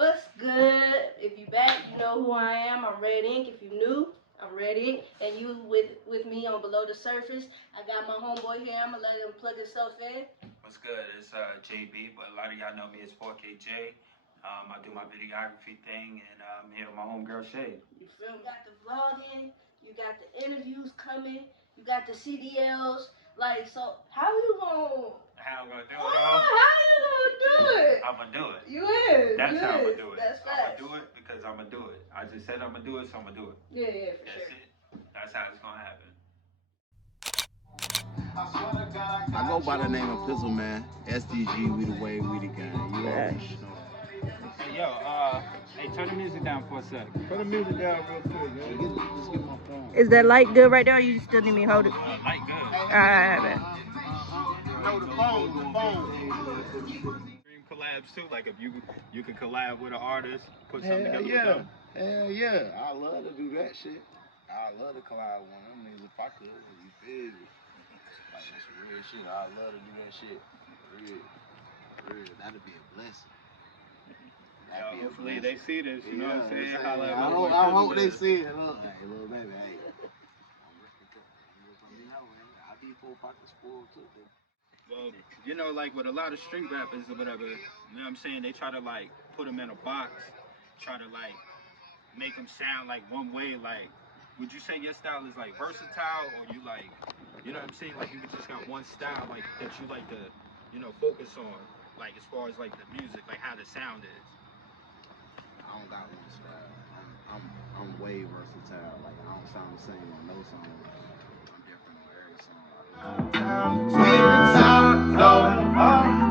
What's good? If you back, you know who I am. I'm Red Ink. If you new, I'm Red Ink. And you with me on Below the Surface. I got my homeboy here. I'm gonna let him plug himself in. What's good? It's JB, but a lot of y'all know me as 4KJ. I do my videography thing, and I'm here with my homegirl Shay. You feel me? You got the vlogging, you got the interviews coming, you got the CDLs. Like, so how you gonna? How I'm gonna do it? How you gonna do it? I'm gonna do it. You is. That's you how I'm is. gonna do it. That's I'm facts. gonna do it because I'm gonna do it. I just said I'm gonna do it, so I'm gonna do it. Yeah, for That's sure. it. That's how it's gonna happen. I go by the name of Pizzle Man. SDG, we the way, we the gang. You already know. Hey, yo, hey, turn the music down for a second. Turn the music down real quick, yo. Just get my phone. Is that light good right there, or you still need me to hold it? Light good. Alright. No, the phone. Dream collabs too, like if you could collab with an artist, put something Hell together yeah. with them. Hell yeah. I love to do that shit. I love to collide with them niggas if I could. You feel me? Like, that's some real shit. I love to do that shit. Real. That'd be a blessing. Yo, hopefully they see this, you know what I'm saying? I hope they see it. Look, hey, little baby, hey. I be full pocket spoiled too. Well, you know, like with a lot of street rappers or whatever, you know what I'm saying? They try to like put them in a box, try to like make them sound like one way. Like, would you say your style is like versatile, or you like, you know what I'm saying? Like you just got one style like that you like to, you know, focus on, like as far as like the music, like how the sound is. I don't got one style. I'm way versatile. Like I don't sound the same on no song. I'm different on every song.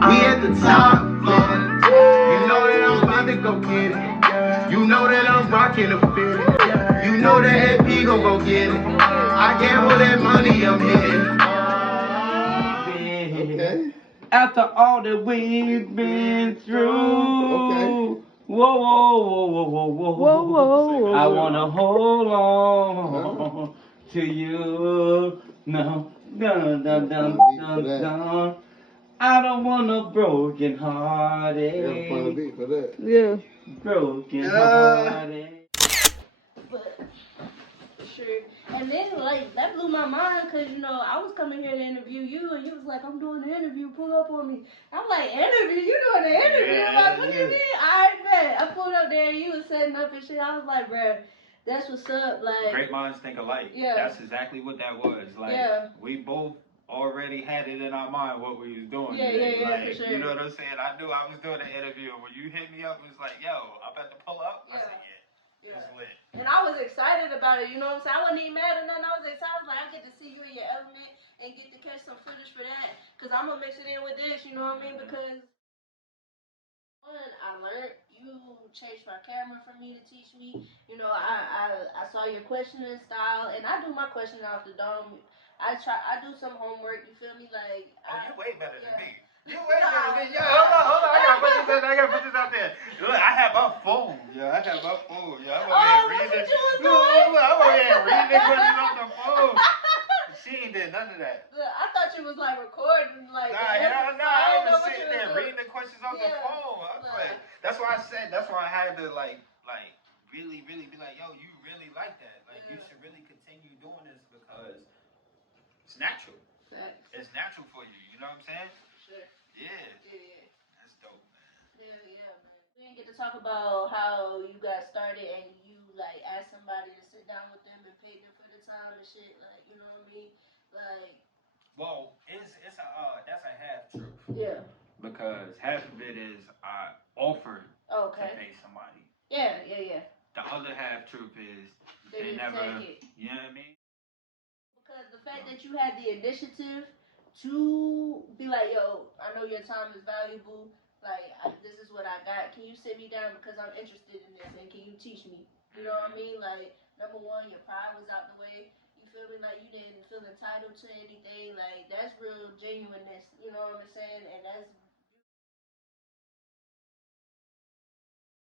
We at the top, Lord. You know that I'm about to go get it. You know that I'm rocking the fit. You know that AP gon' go get it. I gamble that money, I'm hitting. Okay. After all that we've been through, Okay. whoa. I wanna hold on to you. No, dun. I don't want a broken hearted. Yeah. Broken hearted. But sure. And then like that blew my mind because you know I was coming here to interview you and you was like, I'm doing the interview, pull up on me. I'm like, interview? You doing the interview? I'm like, what do you mean? I bet. I pulled up there and you was setting up and shit. I was like, bruh, that's what's up. Like, Great minds think alike. Yeah. That's exactly what that was. Like, Yeah. we both already had it in our mind what we was doing. Yeah, like, for sure. You know what I'm saying? I knew I was doing the interview. When you hit me up, it was like, yo, I'm about to pull up. I said, yeah, it's lit. And I was excited about it, you know what I'm saying? I wasn't even mad or nothing. I was excited. I was like, I get to see you in your element and get to catch some footage for that. Because I'm going to mix it in with this, you know what I mean? Because one, I learned you changed my camera for me to teach me. You know, I saw your questioning style, and I do my questioning off the dome. I do some homework, you feel me? Like, you way better than me. You way Nah, better than me. Yo, nah. hold on. I gotta put this out there. Look, I have my phone. Yeah, I have my phone. Yeah, I'm over here reading. I'm over here reading the questions off the phone. She ain't did none of that. I thought you was like recording, like. I was sitting there reading the questions off the phone. I was like, that's why I had to like really be like, yo, you really like that. Like, you should really continue doing this because it's natural. Facts. It's natural for you. You know what I'm saying? Sure. Yeah. Yeah. That's dope, man. Yeah, man. We didn't get to talk about how you got started and you like asked somebody to sit down with them and pay them for the time and shit. Like, you know what I mean? Like. Well, that's a half truth. Yeah. Because half of it is I offered to pay somebody. Yeah. The other half truth is they didn't never. Take it. You know what I mean? Because the fact that you had the initiative to be like, yo, I know your time is valuable. Like, this is what I got. Can you sit me down because I'm interested in this and can you teach me? You know what I mean? Like, number one, your pride was out the way. You feel me? Like, you didn't feel entitled to anything. Like, that's real genuineness. You know what I'm saying? And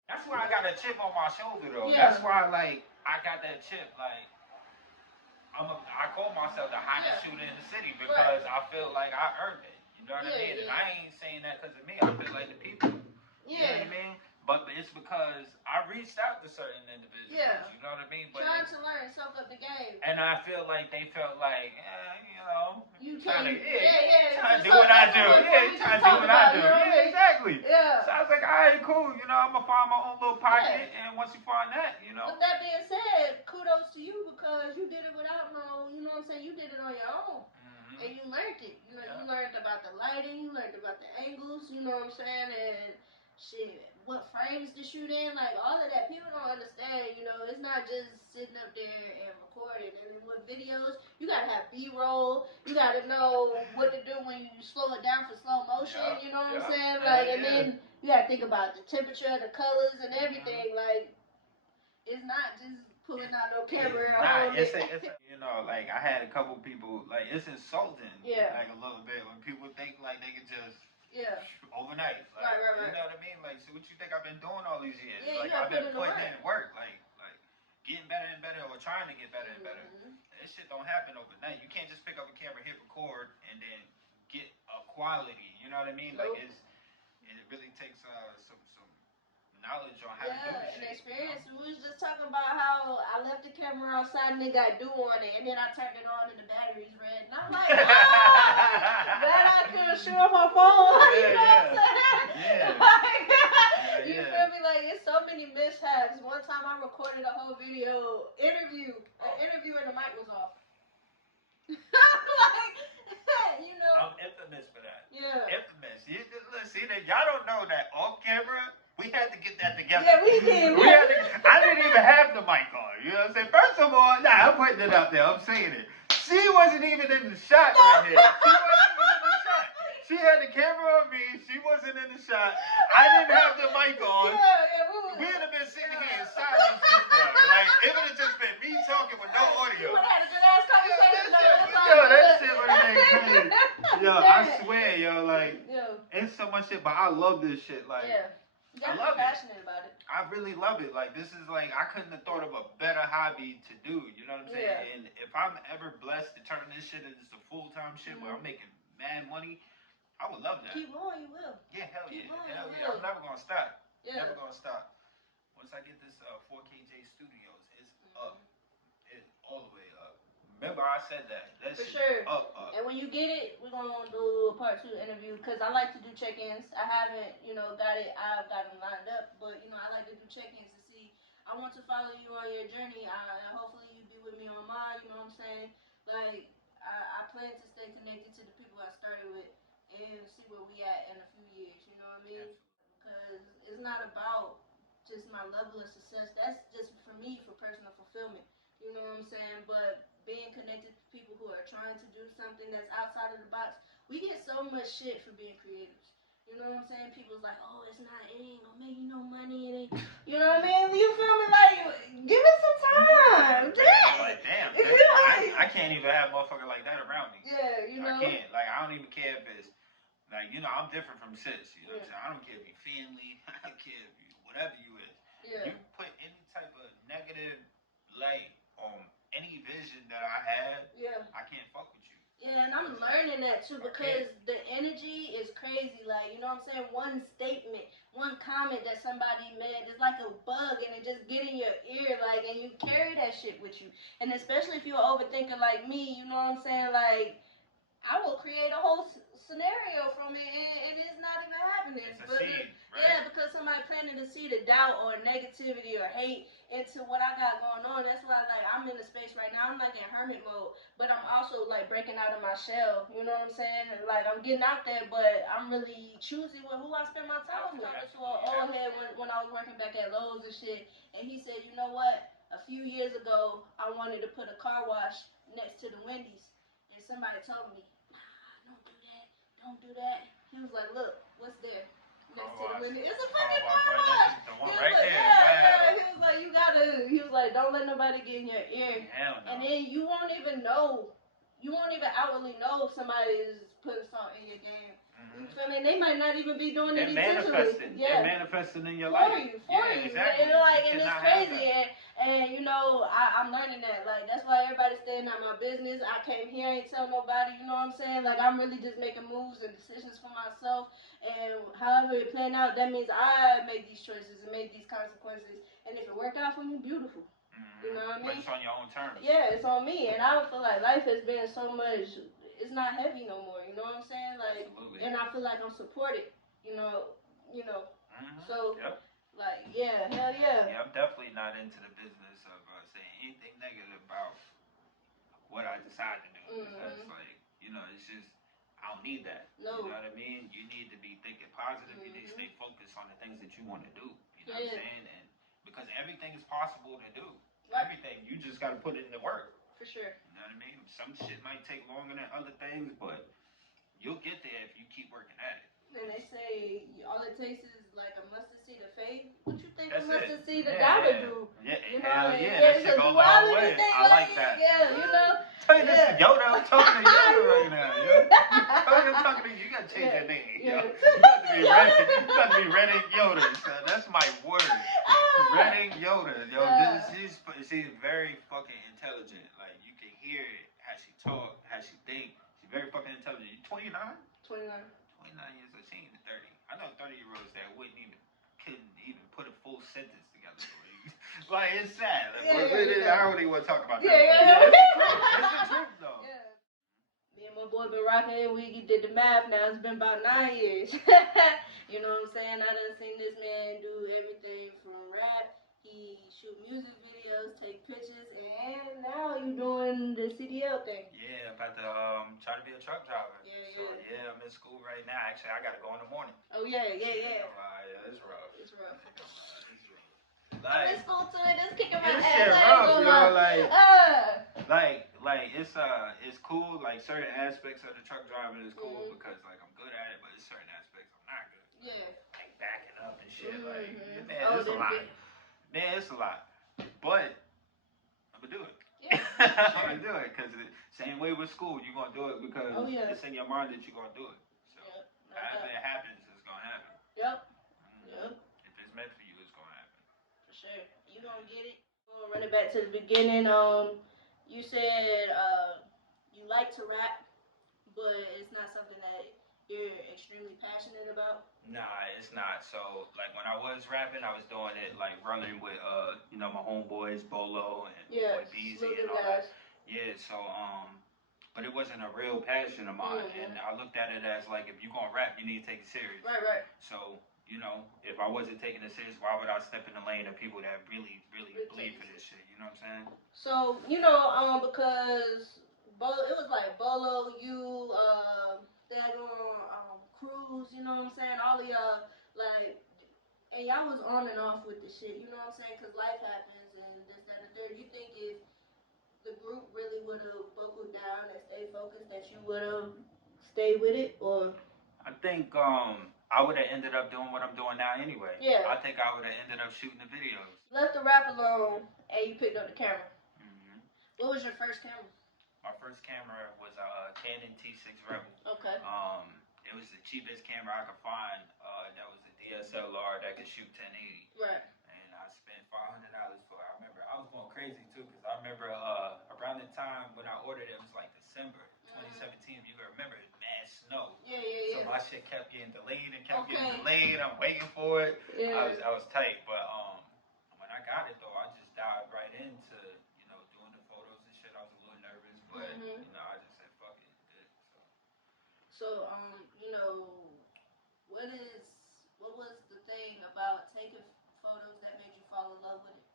that's why I got a chip on my shoulder, though. Yeah. That's why, like, I got that chip. Like, I call myself the hottest shooter in the city because I feel like I earned it. You know what I mean? And I ain't saying that because of me. I feel like the people. You know what I mean? But it's because I reached out to certain individuals. Yeah. You know what I mean? But Trying to learn, soak up the game. and I feel like they felt like, you know, You trying to, can't. trying to do So what I that's do. what Yeah, we trying to just do what I talked do. about, you know what I Yeah, mean? exactly. Yeah. So I was like, all right, cool. You know, I'm gonna find my own little pocket, and once you find that, you know. With that being said, kudos to you because you did it without no, you know what I'm saying? You did it on your own. And you learned it. You know, you learned about the lighting, you learned about the angles, you know what I'm saying? And shit, what frames to shoot in, like all of that. People don't understand, you know, it's not just sitting up there and recording. And then with videos, you gotta have B-roll, you gotta know what to do when you slow it down for slow motion, you know what I'm saying? Like, and then you gotta think about the temperature, the colors, and everything. Like, it's not just pulling out no camera and holding it. You know, like I had a couple people, like it's insulting, Yeah. like a little bit when people think like they can just Yeah. overnight, like, Right. you know what I mean? Like, so what you think I've been doing all these years? Yeah, like you gotta I've been put in the putting in work, like getting better and better, or trying to get better and better. This shit don't happen overnight. You can't just pick up a camera, hit record, and then get a quality. You know what I mean? Nope. Like it really takes some knowledge on how to do this and shit. experience. We was just talking about how I left the camera outside and it got dew on it, and then I turned it on and the battery's red. And I'm like, glad I couldn't show off my phone. You know what I'm saying? Yeah. Like, you feel me? Like, it's so many mishaps. One time I recorded a whole video interview and the mic was off. Like, you know. I'm infamous for that. Yeah. Infamous. See that y'all don't know that off camera. We had to get that together. Yeah, we did. I didn't even have the mic on. You know what I'm saying? First of all, I'm putting it out there. I'm saying it. She wasn't even in the shot right here. She wasn't even in the shot. She had the camera on me. She wasn't in the shot. I didn't have the mic on. We would have been sitting here in silence just now. Like, it would have just been me talking with no audio. We would have had a good ass conversation. That shit would have been crazy. Yo, I swear, like, it's so much shit, but I love this shit. Like, you gotta I love be passionate about it. I really love it. Like, this is like, I couldn't have thought of a better hobby to do. You know what I'm saying? Yeah. And if I'm ever blessed to turn this shit into some full-time shit where I'm making mad money, I would love that. Keep going, you will. Yeah, hell Keep yeah. going, Hell you yeah. will. I'm never gonna stop. Yeah. Never gonna stop. Once I get this 4KJ Studios, it's up. It's all the way up. Remember I said that. That For shit sure. up. And when you get it, we're gonna do a part 2 interview because I like to do check-ins. I haven't, got it. I've got them lined up, but I like to do check-ins to see. I want to follow you on your journey. And hopefully you be with me on mine. You know what I'm saying? Like I plan to stay connected to the people I started with and see where we at in a few years. You know what I mean? Because it's not about just my level of success. That's just for me for personal fulfillment. You know what I'm saying? But being connected to people who are trying to do something that's outside of the box, we get so much shit for being creators. You know what I'm saying? People's like, oh, it ain't gonna make you no money. It ain't, you know what I mean? You feel me? Like, give it some time. Damn. Like, damn. I can't even have a motherfucker like that around me. Yeah, you know. I can't. Like, I don't even care if it's, like, I'm different from sis. You know what I'm saying? I don't care if you're family. I don't care if you, whatever you is. Yeah. You put any type of negative light on any vision that I have, I can't fuck with you. Yeah, and I'm learning that too because the energy is crazy. Like, you know what I'm saying? One statement, one comment that somebody made is like a bug and it just get in your ear, like, and you carry that shit with you. And especially if you're an overthinker like me, you know what I'm saying? Like, I will create a whole scenario from it and it's not even happening. It's a seed, right? Yeah, because somebody planted a seed of doubt or negativity or hate into what I got going on. That's why, like, I'm in a space right now. I'm like in hermit mode, but I'm also like breaking out of my shell. You know what I'm saying? And, like, I'm getting out there, but I'm really choosy with who I spend my time with. I was talking to an old head when I was working back at Lowe's and shit, and he said, you know what? A few years ago, I wanted to put a car wash next to the Wendy's, and somebody told me, nah, don't do that. He was like, look, what's there? Next to the Wendy's. It's a fucking car wash. The one right like, there. Yeah. He was like, he was like, don't let nobody get in your ear. Hell no. And then you won't even outwardly know if somebody is putting something in your game. You feel me? They might not even be doing it intentionally. They're manifesting in your For life. you. Exactly. And, like, and it's crazy. And you know, I'm learning that. Like that's why everybody's staying out my business. I came here, ain't tell nobody. You know what I'm saying? Like I'm really just making moves and decisions for myself. And however it playing out, that means I made these choices and made these consequences. And if it worked out for me, beautiful. You know what I But mean? it's on your own terms. Yeah, it's on me. And I feel like life has been so much. It's not heavy no more. You know what I'm saying? Like, Absolutely. and I feel like I'm supported. You know. Mm-hmm. So. Yep. Like, yeah, hell yeah. Yeah, I'm definitely not into the business of saying anything negative about what I decide to do. Because, like, you know, it's just, I don't need that. No. You know what I mean? You need to be thinking positive. You need to stay focused on the things that you want to do. You know what I'm saying? And because everything is possible to do. Right. Everything. You just got to put it in the work. For sure. You know what I mean? Some shit might take longer than other things, but you'll get there if you keep working at it. And they say all it takes is like a mustard seed of faith. What you think That's a mustard seed of yeah, doubt do? Yeah, you know, hell like, yeah, that shit goes a long way. I like that. Yeah, you know. Tell you this is Yoda. I'm talking to Yoda right now. Yo. Tell you I'm talking to you. You gotta change your name. Yo. You got to be Redding. You got to be Redding Yoda. So that's my word. Redding Yoda. Yo, she's very fucking intelligent. Like you can hear it, how she talk, how she think. She's very fucking intelligent. You 29? 29 years old. She ain't 30. I know 30-year-olds that couldn't even put a full sentence together. Like it's sad. Like, I don't even want to talk about that. It's the truth though. Yeah. Me and my boy been rocking. We did the math now. It's been about 9 years. You know what I'm saying? I done seen this man do everything from rap. He shoot music videos, take pictures, and now you doing the CDL thing. Yeah, about to try to be a truck driver. Yeah, I'm in school right now. Actually, I gotta go in the morning. Oh yeah. Yeah, it's rough. Like, I'm in school too, and it's kicking my this ass. shit rough, yo. Like it's cool. Like certain aspects of the truck driving is cool because like I'm good at it, but it's certain aspects I'm not good. Yeah. Like backing up and shit. Like man, it's a lot. Man, it's a lot. But I'm gonna do it. Yeah. I'm gonna do it because same way with school, you're gonna do it because it's in your mind that you're gonna do it. So however it happens, it's gonna happen. Yep. If it's meant for you, it's gonna happen. For sure. You gonna get it. We'll run it back to the beginning. You said you like to rap, but it's not something that you're extremely passionate about. Nah, it's not. So like when I was rapping, I was doing it like running with my homeboys Bolo and Boy Beezy and all that. Yeah, so but it wasn't a real passion of mine, and I looked at it as like if you're gonna rap, you need to take it serious. Right. So if I wasn't taking it serious, why would I step in the lane of people that really bleed for this shit? You know what I'm saying? So because it was like Bolo, you, Cruz, you know what I'm saying? All of y'all, like, and y'all was on and off with the shit, you know what I'm saying? Because life happens and this, that, and the third. You think if the group really would have buckled down and stayed focused that you would have stayed with it, or? I think I would have ended up doing what I'm doing now anyway. Yeah. I think I would have ended up shooting the videos. Left the rap alone and you picked up the camera. What was your first camera? My first camera was a Canon T6 Rebel. Okay. It was the cheapest camera I could find. That was a DSLR that could shoot 1080. Right. And I spent $500 for it. I remember I was going crazy too because I remember around the time when I ordered it was like December 2017. If you can remember, it was mad snow. Yeah. So my shit kept getting delayed and kept getting delayed. I'm waiting for it. Yeah. I was tight, but when I got it though, I just dived right into doing the photos and shit. I was a little nervous, but I just said fuck it. So what was the thing about taking photos that made you fall in love with it?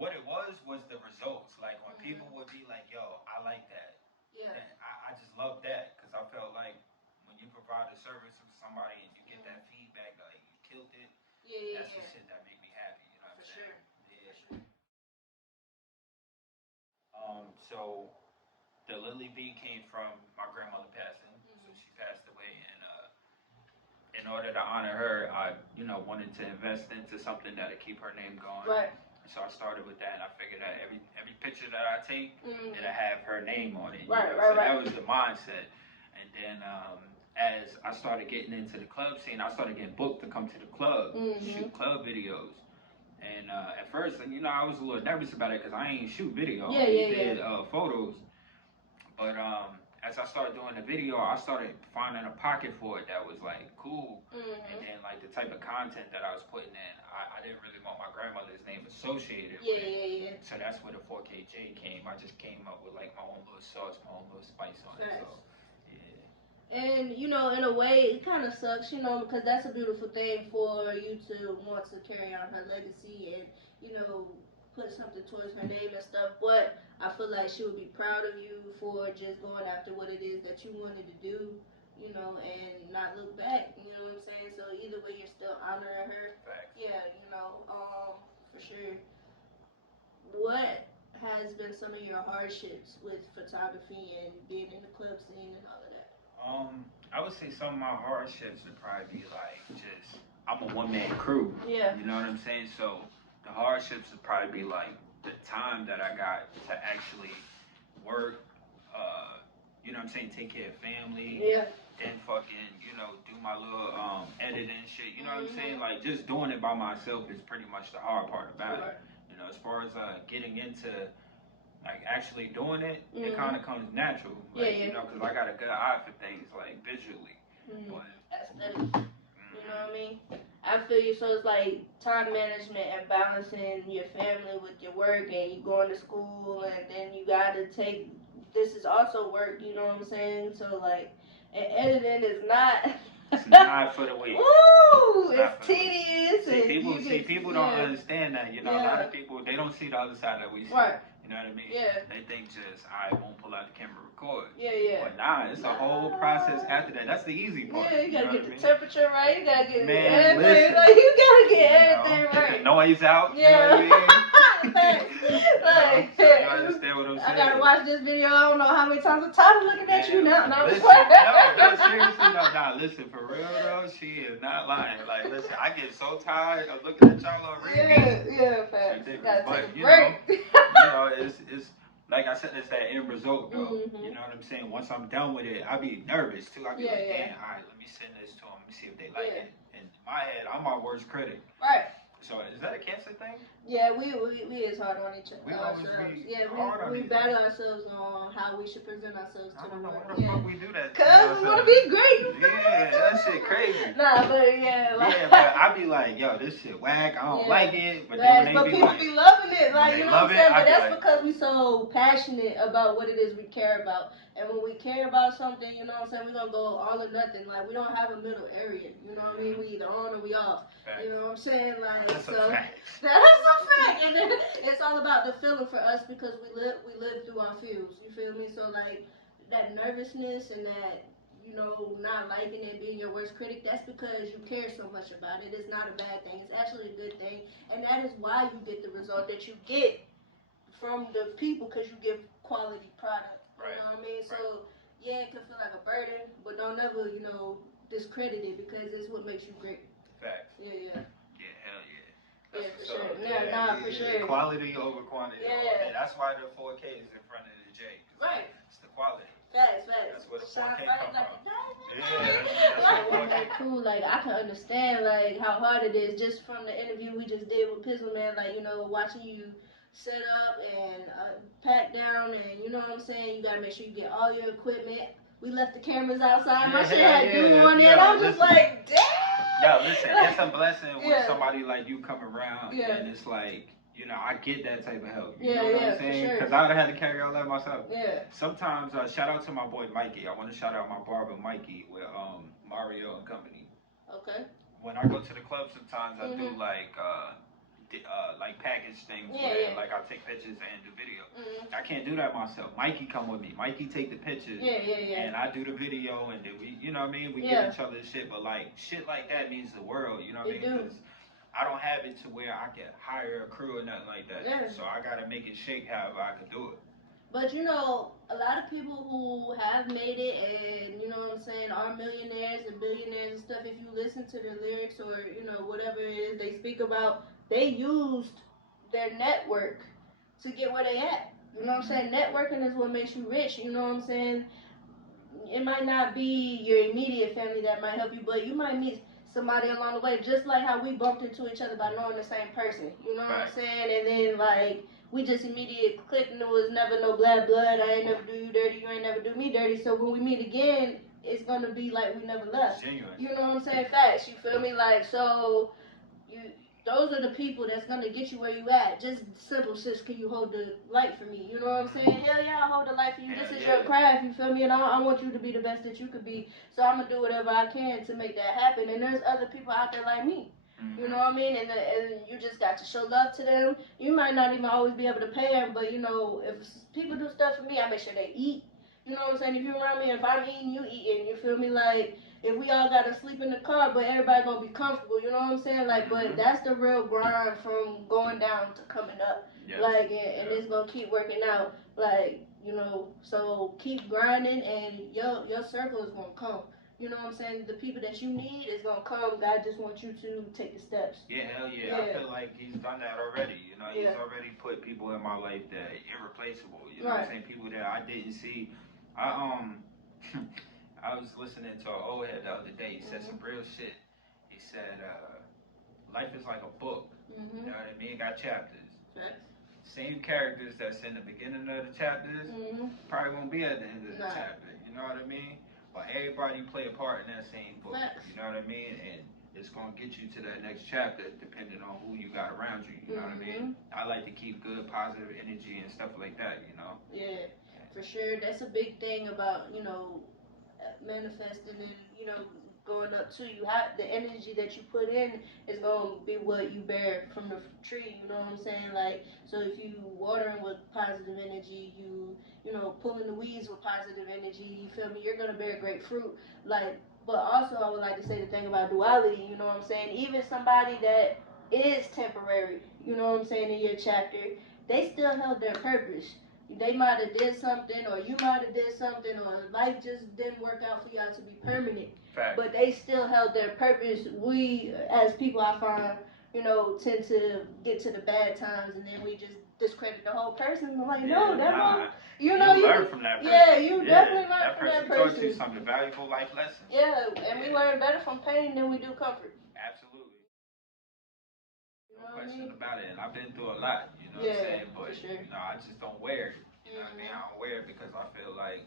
What it was the results. Like when people would be like, "Yo, I like that." Yeah. I just love that because I felt like when you provide a service to somebody and you get that feedback, like you killed it. That's the shit that made me happy. You know what I'm saying? Yeah. So the Lily B came from my grandmother passing. So she passed away, and in order to honor her, I wanted to invest into something that'll keep her name going. Right. So I started with that, and I figured that every picture that I take, it'll have her name on it. Right. That was the mindset. And then as I started getting into the club scene, I started getting booked to come to the club, shoot club videos. And at first, you know, I was a little nervous about it because I ain't shoot video. Yeah, I only yeah, did photos. But as I started doing the video, I started finding a pocket for it that was like cool. And then like the type of content that I was putting in, I didn't really want my grandmother's name associated with it. So that's where the 4KJ came. I just came up with like my own little sauce, my own little spice on it. So, yeah. And, you know, in a way, it kind of sucks, you know, because that's a beautiful thing for you to want to carry on her legacy and, you know, put something towards her name and stuff. But I feel like she would be proud of you for just going after what it is that you wanted to do, you know, and not look back, you know what I'm saying? So either way, you're still honoring her. Facts. Yeah, you know, for sure. What has been some of your hardships with photography and being in the club scene and all of that? I would say some of my hardships would probably be like just I'm a one-man crew. Yeah. You know what I'm saying? So the hardships would probably be like the time that I got to actually work, you know what I'm saying, take care of family. Yeah. Then fucking, you know, do my little editing shit. You know what I'm saying? Like just doing it by myself is pretty much the hard part about it. You know, as far as getting into like actually doing it, it kind of comes natural. Like, you know, because I got a good eye for things like visually. But, aesthetics. You know what I mean? I feel you. So it's like time management and balancing your family with your work, and you going to school, and then you gotta take. This is also work. You know what I'm saying? So like, and editing is not. It's not for the weak. Woo! It's It's tedious. People don't understand that. You know, a lot of people they don't see the other side that we see. Right. You know what I mean? Yeah. They think just I won't pull out the camera and record. Yeah. But nah, it's a whole process after that. That's the easy part. Yeah, you gotta know get what the I mean? temperature right. You gotta get Man, everything. listen. Like you gotta get You everything know, right. Get the noise out. Yeah. You know what I mean? Like, So you understand what I'm saying? I gotta watch this video. I don't know how many times I'm tired of looking at you now. No, I'm listen, swearing. no, seriously, no, nah, listen, for real though, she is not lying. Like, listen, I get so tired of looking at y'all on repeat. Yeah, facts. Ridiculous. Gotta But, take a you break. know, it's like I said, it's that end result though. You know what I'm saying? Once I'm done with it, I be nervous too. I be like, damn, all right, let me send this to them. Let me see if they like it. In my head, I'm my worst critic. Right. So is that a cancer thing? Yeah, we is hard on each other. We always be hard on we each battle ourselves on how we should present ourselves to I the don't know world. why the fuck we do that. Cause we wanna be great. Yeah, that shit crazy. Nah, but yeah, like, yeah, but I be like, yo, this shit whack. I don't like it. But then when they be people like, be loving it, like, they you know love what I'm saying? it, I But be that's like- because we so passionate about what it is we care about. And when we care about something, you know what I'm saying, we're gonna go all or nothing. Like, we don't have a middle area. You know what I mean? We either on or we off. Facts. You know what I'm saying? Like, That's so a fact. that's a fact. And then it's all about the feeling for us because we live through our feels. You feel me? So like that nervousness and that, you know, not liking it, being your worst critic, that's because you care so much about it. It's not a bad thing. It's actually a good thing. And that is why you get the result that you get from the people, because you give quality product. You know what I mean? So yeah, it can feel like a burden, but don't ever, you know, discredit it because it's what makes you great. Facts. Yeah. Yeah, hell yeah. Yeah, That's for what's sure. up. Nah, for sure. Quality over quantity. Yeah. And that's why the 4K is in front of the J. Right. It's the quality. Facts. That's where the 4K Shine come bright from. like a Yeah, diamond. that's where 4K Cool. Like I can understand like how hard it is just from the interview we just did with Pizzle Man. Like, you know, watching you set up and pack down, and you know what I'm saying. You gotta make sure you get all your equipment. We left the cameras outside. My shit had glue on it. I'm just like, damn. Yo, listen, it's a blessing when Yeah. somebody like you come around, Yeah. and it's like, you know, I get that type of help. You Yeah, know what yeah, I'm for saying? sure. Because I would have had to carry all that myself. Yeah. Sometimes, shout out to my boy Mikey. I want to shout out my barber Mikey with Mario and company. Okay. When I go to the club, sometimes I do like package things where like I take pictures and do video. I can't do that myself. Mikey come with me. Mikey take the pictures. Yeah. And I do the video, and then we, you know what I mean? We Yeah. give each other shit, but like shit like that means the world, you know what I It mean? do. 'Cause I don't have it to where I can hire a crew or nothing like that. Yeah. So I gotta make it shake however I can do it. But you know, a lot of people who have made it and, you know what I'm saying, are millionaires and billionaires and stuff, if you listen to their lyrics or, you know, whatever it is they speak about, they used their network to get where they at. You know what I'm saying? Networking is what makes you rich, you know what I'm saying? It might not be your immediate family that might help you, but you might meet somebody along the way, just like how we bumped into each other by knowing the same person. You know what I'm saying? And then like we just immediately clicked, and it was never no bad blood. I ain't never do you dirty, you ain't never do me dirty. So when we meet again, it's gonna be like we never left. Genuine. You know what I'm saying? Facts. You feel me? Like so, you. Those are the people that's gonna get you where you at. Just simple, sis. Can you hold the light for me? You know what I'm saying? Hell yeah, I'll hold the light for you. This is your craft. You feel me? And I want you to be the best that you could be. So I'm gonna do whatever I can to make that happen. And there's other people out there like me. You know what I mean? And you just got to show love to them. You might not even always be able to pay them, but you know, if people do stuff for me, I make sure they eat. You know what I'm saying? If you're around me, if I'm eating, you eating. You feel me? Like, if we all gotta sleep in the car, but everybody gonna be comfortable, you know what I'm saying? Like, but that's the real grind from going down to coming up. Yes. Like, and it's gonna keep working out. Like, you know, so keep grinding, and your circle is gonna come. You know what I'm saying? The people that you need is gonna come. God just wants you to take the steps. Yeah, hell yeah. I feel like he's done that already. You know, he's already put people in my life that are irreplaceable. You know what I'm saying? People that I didn't see. I was listening to an old head the other day. He said some real shit. He said, life is like a book. You know what I mean? It got chapters. Same characters that's in the beginning of the chapters probably won't be at the end of the chapter. You know what I mean? But everybody play a part in that same book. You know what I mean? And it's going to get you to that next chapter depending on who you got around you. You know what I mean? I like to keep good, positive energy and stuff like that, you know? Yeah, for sure. That's a big thing about, you know, manifesting and, you know, going up to you. How the energy that you put in is going to be what you bear from the tree. You know what I'm saying? Like, so if you watering with positive energy, you know, pulling the weeds with positive energy, you feel me? You're going to bear great fruit. Like, but also I would like to say the thing about duality, you know what I'm saying? Even somebody that is temporary, you know what I'm saying, in your chapter, they still held their purpose. They might have did something, or you might have did something, or life just didn't work out for y'all to be permanent. Fact. But they still held their purpose. We, as people, I find, you know, tend to get to the bad times, and then we just discredit the whole person. I'm like, no, that won't. You know, you learn from that person. Yeah, you definitely learn from that person. Taught you some valuable life lessons. Yeah, and we learn better from pain than we do comfort. Absolutely. No question about it, and I've been through a lot, you know what I'm saying? But, you know, I just don't wear it. You know what I mean? I don't wear it because I feel like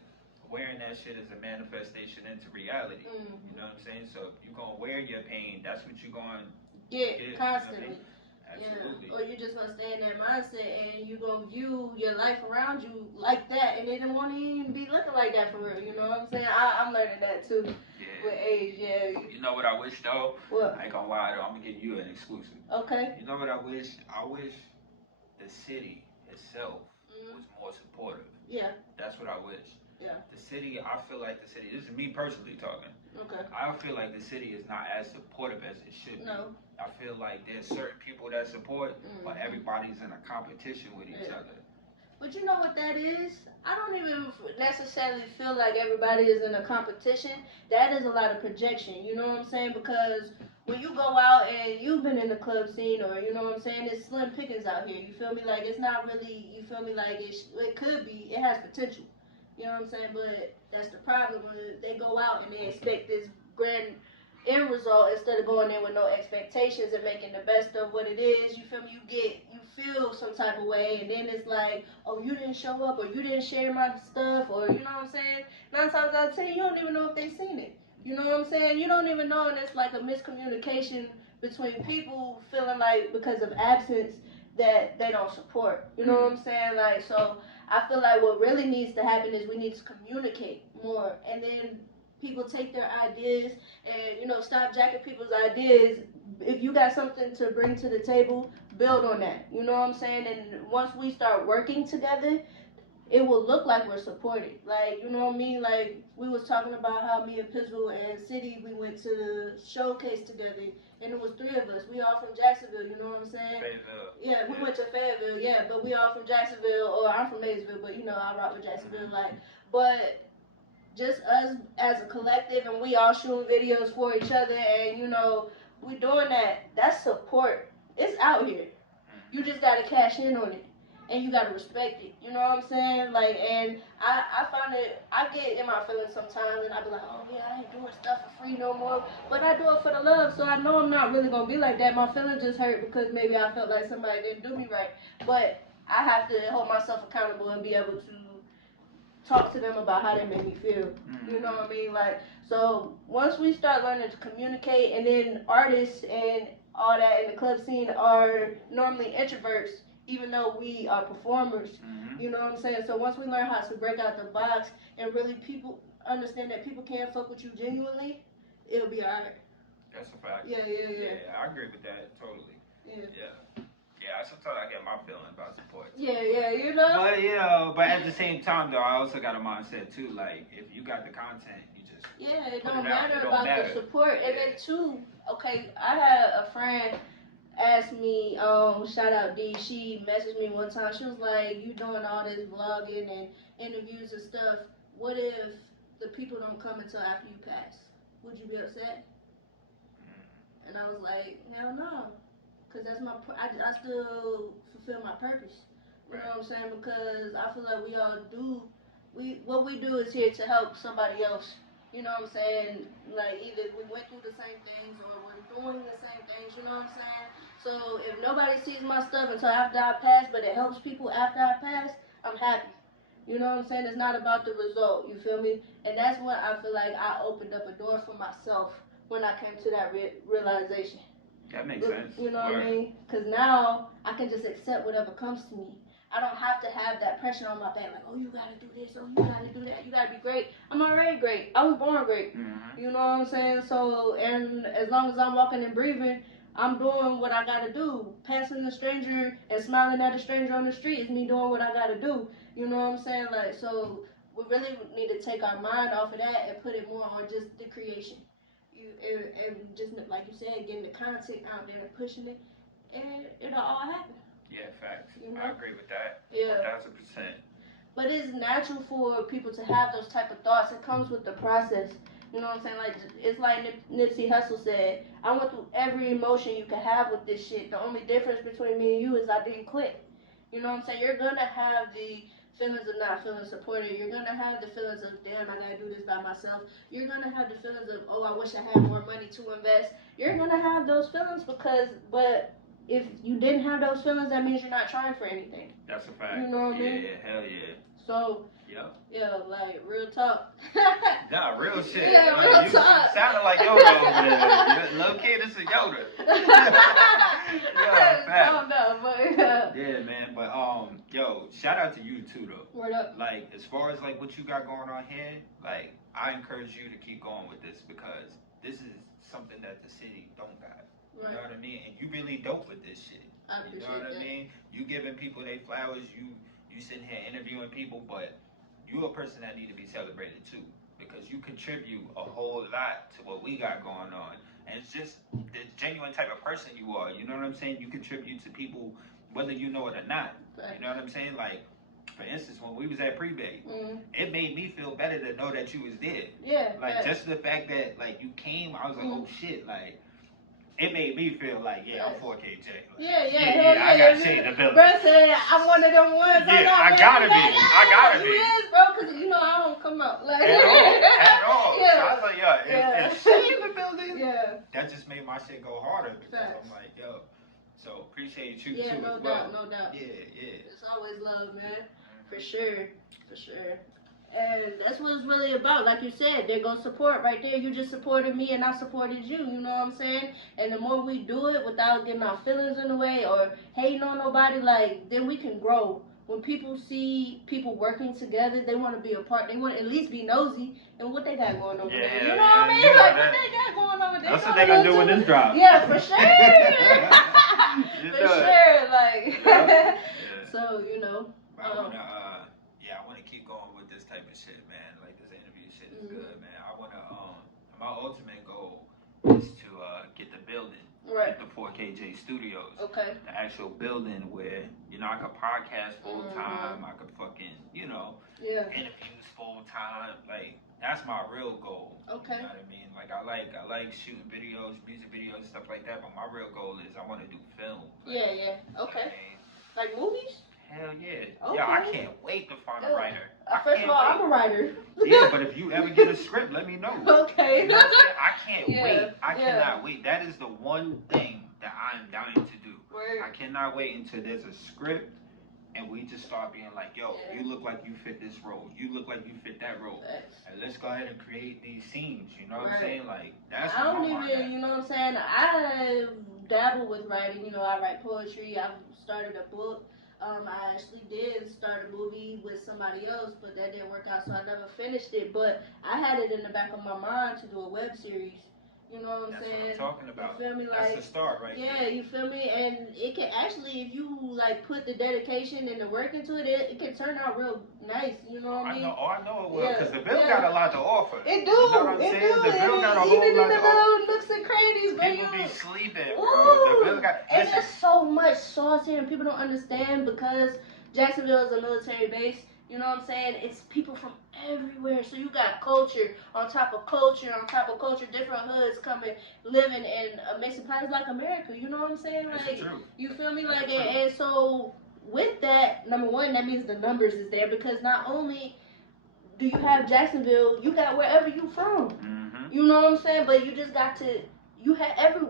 wearing that shit is a manifestation into reality. You know what I'm saying? So if you're going to wear your pain, that's what you're going to get constantly. You know what I mean? Absolutely. Yeah. Or you're just going to stay in that mindset and you're going to view your life around you like that, and it won't even be looking like that for real. You know what I'm saying? I'm learning that too with age. Yeah. You know what I wish though? What? I ain't gonna lie though, I'm gonna give you an exclusive. Okay. You know what I wish? I wish the city itself was more supportive. Yeah. That's what I wish. Yeah. The city, I feel like the city, this is me personally talking. Okay. I feel like the city is not as supportive as it should be. No. I feel like there's certain people that support, but everybody's in a competition with each other. But you know what that is? I don't even necessarily feel like everybody is in a competition. That is a lot of projection, you know what I'm saying? Because when you go out and you've been in the club scene, or you know what I'm saying, it's slim pickings out here, you feel me? Like, it's not really, you feel me, like it could be, it has potential. You know what I'm saying? But that's the problem when they go out and they expect this grand end result instead of going in with no expectations and making the best of what it is. You feel me? You feel some type of way, and then it's like, oh, you didn't show up, or you didn't share my stuff, or you know what I'm saying? 9 times out of 10, you don't even know if they seen it. You know what I'm saying? You don't even know, and it's like a miscommunication between people feeling like because of absence that they don't support. You know what I'm saying? Like, so I feel like what really needs to happen is we need to communicate more, and then people take their ideas and, you know, stop jacking people's ideas. If you got something to bring to the table, build on that. You know what I'm saying? And once we start working together, it will look like we're supported. Like, you know what I mean? Like, we was talking about how me and Pizzle and City, we went to the showcase together, and it was 3 of us. We all from Jacksonville, you know what I'm saying? Fayetteville. Yeah, we went to Fayetteville, yeah, but we all from Jacksonville, or I'm from Maysville, but, you know, I rock with Jacksonville, like, but just us as a collective, and we all shooting videos for each other, and, you know, we doing that. That's support. It's out here. You just got to cash in on it. and you gotta respect it. You know what I'm saying? Like, and I find it, I get in my feelings sometimes, and I be like, oh yeah, I ain't doing stuff for free no more, but I do it for the love, so I know I'm not really gonna be like that. My feelings just hurt because maybe I felt like somebody didn't do me right, but I have to hold myself accountable and be able to talk to them about how they make me feel. You know what I mean? Like, so once we start learning to communicate, and then artists and all that in the club scene are normally introverts, even though we are performers. You know what I'm saying? So once we learn how to break out the box and really people understand that people can fuck with you genuinely, it'll be alright. That's a fact. Yeah. Yeah, I agree with that totally. Yeah. Yeah, sometimes I get my feeling about support. Yeah, you know? But at the same time though, I also got a mindset too, like if you got the content, you just it put don't it out. matter It don't about matter. the support. And Yeah. then too, okay, I had a friend ask me, shout out D, she messaged me one time, she was like, you doing all this vlogging and interviews and stuff, what if the people don't come until after you pass? Would you be upset? And I was like, hell no. Because that's I still fulfill my purpose. You know what I'm saying? Because I feel like we all do, what we do is here to help somebody else. You know what I'm saying? Like, either we went through the same things or we're doing the same things, you know what I'm saying? So if nobody sees my stuff until after I pass, but it helps people after I pass, I'm happy. You know what I'm saying? It's not about the result, you feel me? And that's when I feel like I opened up a door for myself when I came to that realization. That makes sense. You know what I mean? Because now I can just accept whatever comes to me. I don't have to have that pressure on my back, like, oh, you gotta do this, oh, you gotta do that, you gotta be great. I'm already great. I was born great. You know what I'm saying? So, and as long as I'm walking and breathing, I'm doing what I gotta do. Passing a stranger and smiling at a stranger on the street is me doing what I gotta do. You know what I'm saying? Like, so we really need to take our mind off of that and put it more on just the creation. And just like you said, getting the content out there and pushing it, and it'll all happen. Yeah, facts. You know? I agree with that. Yeah. 1000%. But it's natural for people to have those type of thoughts. It comes with the process. You know what I'm saying? Like, it's like Nipsey Hussle said, I went through every emotion you could have with this shit. The only difference between me and you is I didn't quit. You know what I'm saying? You're gonna have the feelings of not feeling supported. You're gonna have the feelings of, damn, I gotta do this by myself. You're gonna have the feelings of, oh, I wish I had more money to invest. You're gonna have those feelings but if you didn't have those feelings, that means you're not trying for anything. That's a fact. You know what I mean? Yeah, hell yeah. So, Yep. yeah, like, real talk. Nah, real shit. Yeah, like, real you talk. sounded like Yoda over there. Low kid, this is Yoda. Yeah, fact. I don't know, but Yeah, man. But yo, shout out to you too, though. word up. Like, as far as like what you got going on here, like, I encourage you to keep going with this because this is something that the city don't got. You know what I mean? And you really dope with this shit. I appreciate You know what that. I mean? You giving people their flowers. You sitting here interviewing people, but you a person that need to be celebrated too because you contribute a whole lot to what we got going on. And it's just the genuine type of person you are. You know what I'm saying? You contribute to people whether you know it or not. You know what I'm saying? Like, for instance, when we was at Pre-Bay, it made me feel better to know that you was there. Yeah. Like, just the fact that, like, you came, I was like, oh, shit, like, it made me feel like, yeah, I'm 4KJ. Like, Yeah, I got shit in the building. Bro said, I'm one of them ones. Yeah, I gotta be. I gotta be. You is, bro, because, you know, I don't come out. Like, At all. Yeah. So I was like, yeah, if she in the building, yeah. that just made my shit go harder because I'm like, yo. So appreciate you Yeah, too no as well. doubt, no doubt. Yeah. It's always love, man. For sure. And that's what it's really about. Like you said, there goes support right there. You just supported me and I supported you. You know what I'm saying? And the more we do it without getting our feelings in the way or hating on nobody, like, then we can grow. When people see people working together, they want to be a part. They want to at least be nosy and what they got going over there. You know what I mean? Like, what they got going over there. That's what they gonna do when this drops. Yeah, for sure. For sure. Like, Yeah. so, you know. I wanna keep going with this type of shit, man. Like, this interview shit is good, man. I wanna my ultimate goal is to get the building, Right. get the 4KJ Studios, Okay. the actual building where I could podcast full time, I could fucking Yeah. interviews full time. Like, that's my real goal. Okay. You know what I mean? Like, I like shooting videos, music videos, stuff like that. But my real goal is I want to do film. Like, Yeah. you know what Okay. I mean? Like movies? Hell yeah. Yeah, I can't wait to find a writer. First of all, I'm a writer. Yeah, but if you ever get a script, let me know. Okay. You know what I'm saying? I can't Yeah, wait. I yeah. cannot wait. That is the one thing that I'm dying to do. Word. I cannot wait until there's a script and we just start being like, yo, Yeah. you look like you fit this role. You look like you fit that role. Thanks. And let's go ahead and create these scenes. You know what I'm Right. saying? Like, that's I what don't my mind even, at. you know what I'm saying? I dabble with writing. You know, I write poetry. I've started a book. I actually did start a movie with somebody else, but that didn't work out, so I never finished it. But I had it in the back of my mind to do a web series. You know what I'm That's saying? what I'm talking about. You feel me? That's Like, the start right yeah, there. you feel me? And it can actually, if you like put the dedication and the work into it, it can turn out real nice. You know what I mean? I know it will, Yeah, because the bill yeah. got a lot to offer. It do. You know what I'm It saying? do. The bill And got a even whole in lot the to offer. little nooks and crannies, bro. People be sleeping, bro. Ooh. The bill got. And Listen, there's so much sauce here, and people don't understand because Jacksonville is a military base. You know what I'm saying? It's people from everywhere. So you got culture on top of culture on top of culture, different hoods coming, living in amazing places like America. You know what I'm saying? That's Like, true. you feel me? That's Like, true. and so with that, number one, that means the numbers is there because not only do you have Jacksonville, you got wherever you from. Mm-hmm. You know what I'm saying? But you just got to.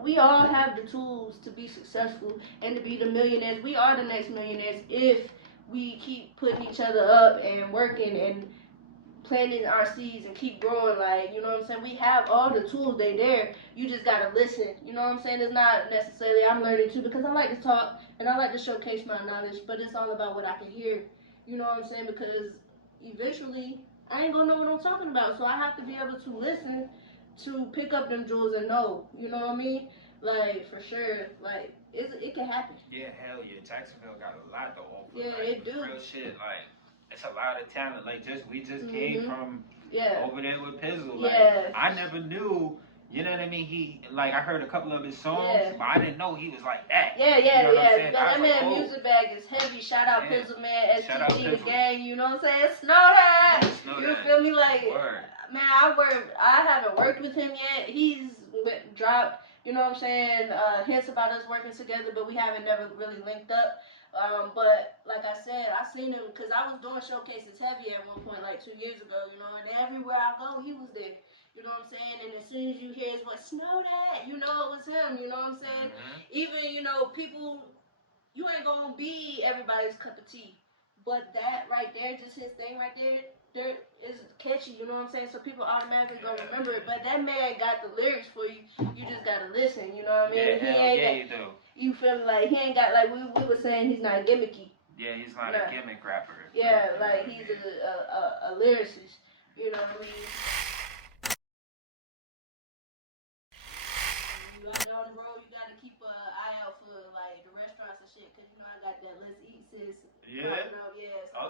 We all have the tools to be successful and to be the millionaires. We are the next millionaires if we keep putting each other up and working and planting our seeds and keep growing. Like, you know what I'm saying? We have all the tools, they there. You just gotta listen. You know what I'm saying? It's not necessarily I'm learning too because I like to talk and I like to showcase my knowledge, but it's all about what I can hear. You know what I'm saying? Because eventually I ain't gonna know what I'm talking about. So I have to be able to listen to pick up them jewels and know. You know what I mean? Like, for sure. Like, it can happen. Yeah, hell yeah. Jacksonville got a lot to offer. Yeah, like, it do. Real shit. Like, it's a lot of talent. Like, we just came from Yeah. over there with Pizzle. Like, Yeah. I never knew. You know what I mean? I heard a couple of his songs, Yeah. but I didn't know he was like that. Yeah, You know what I'm saying? I That was like, man oh. music bag is heavy. Shout out Yeah. Pizzle Man, Shout out STG the Pizzle. gang. You know what I'm saying? Snow that. Snow You that. feel me? Like, Word. man, I haven't worked with him yet. He's dropped, you know what I'm saying, hints about us working together, but we haven't never really linked up. But like I said, I seen him because I was doing showcases heavy at one point, like 2 years ago, you know, and everywhere I go, he was there. You know what I'm saying? And as soon as you hear it's what Snow that, you know it was him, you know what I'm saying? Mm-hmm. Even, you know, people, you ain't gonna be everybody's cup of tea. But that right there, just his thing right there is catchy, you know what I'm saying? So people automatically gonna remember it. But that man got the lyrics for you. You just gotta listen, you know what I mean? Yeah, you do. You feel me? Like, he ain't got, like, we were saying he's not gimmicky. Yeah, he's not a gimmick rapper. Yeah, like, he's a lyricist. You know what I mean? On the road, you gotta keep an eye out for like the restaurants and shit, cause you know I got that Let's Eat Sis. Yeah. So,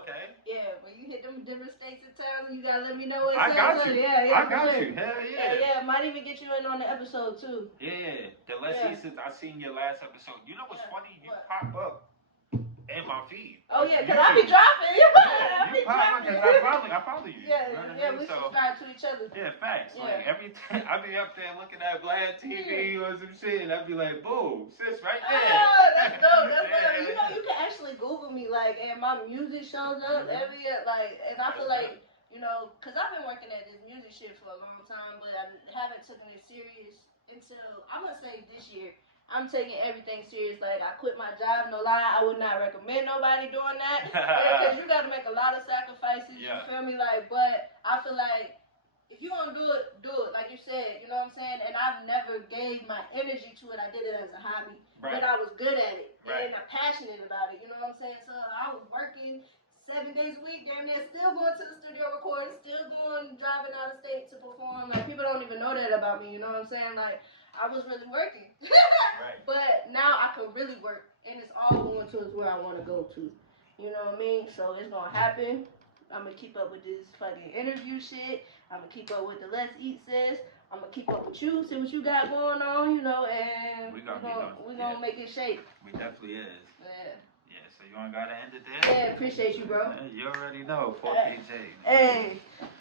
Okay. yeah, when you hit them different states and towns, you gotta let me know what's I got up. you. Yeah, I got sure. you. Hell yeah. Yeah, might even get you in on the episode too. Yeah. The Let's Eat Since I seen your last episode. You know what's funny? You What? pop up in my feed. Oh yeah, cause I be dropping. I be dropping. I follow you. Yeah, You know what I yeah, mean? we So, subscribe to each other. yeah, facts. Yeah. Like every time I be up there looking at Vlad TV or some shit, and I be like, boom, sis right there. Oh, that's dope. That's Yeah, dope. You know, yeah. you can actually Google me, like, and my music shows up every year, like, and I feel like, you know, cause I've been working at this music shit for a long time, but I haven't taken it serious until I'm gonna say this year. I'm taking everything serious. Like, I quit my job, no lie. I would not recommend nobody doing that. Because you got to make a lot of sacrifices. Yeah. You feel me? Like, but I feel like if you want to do it, do it. Like you said, you know what I'm saying? And I've never gave my energy to it. I did it as a hobby. Right. But I was good at it. Right. And I'm passionate about it. You know what I'm saying? So I was working 7 days a week, damn near, still going to the studio recording, still driving out of state to perform. Like, people don't even know that about me. You know what I'm saying? Like, I was really working. Right. But now I can really work, and it's all going towards where I want to go to. You know what I mean? So it's going to happen. I'm going to keep up with this fucking interview shit. I'm going to keep up with the Let's Eat Sis. I'm going to keep up with you, see what you got going on, you know, and we're going to make it shake. We definitely is. Yeah. Yeah, so you ain't got to end it there? Yeah, appreciate you, bro. You already know, 4KJ. Hey.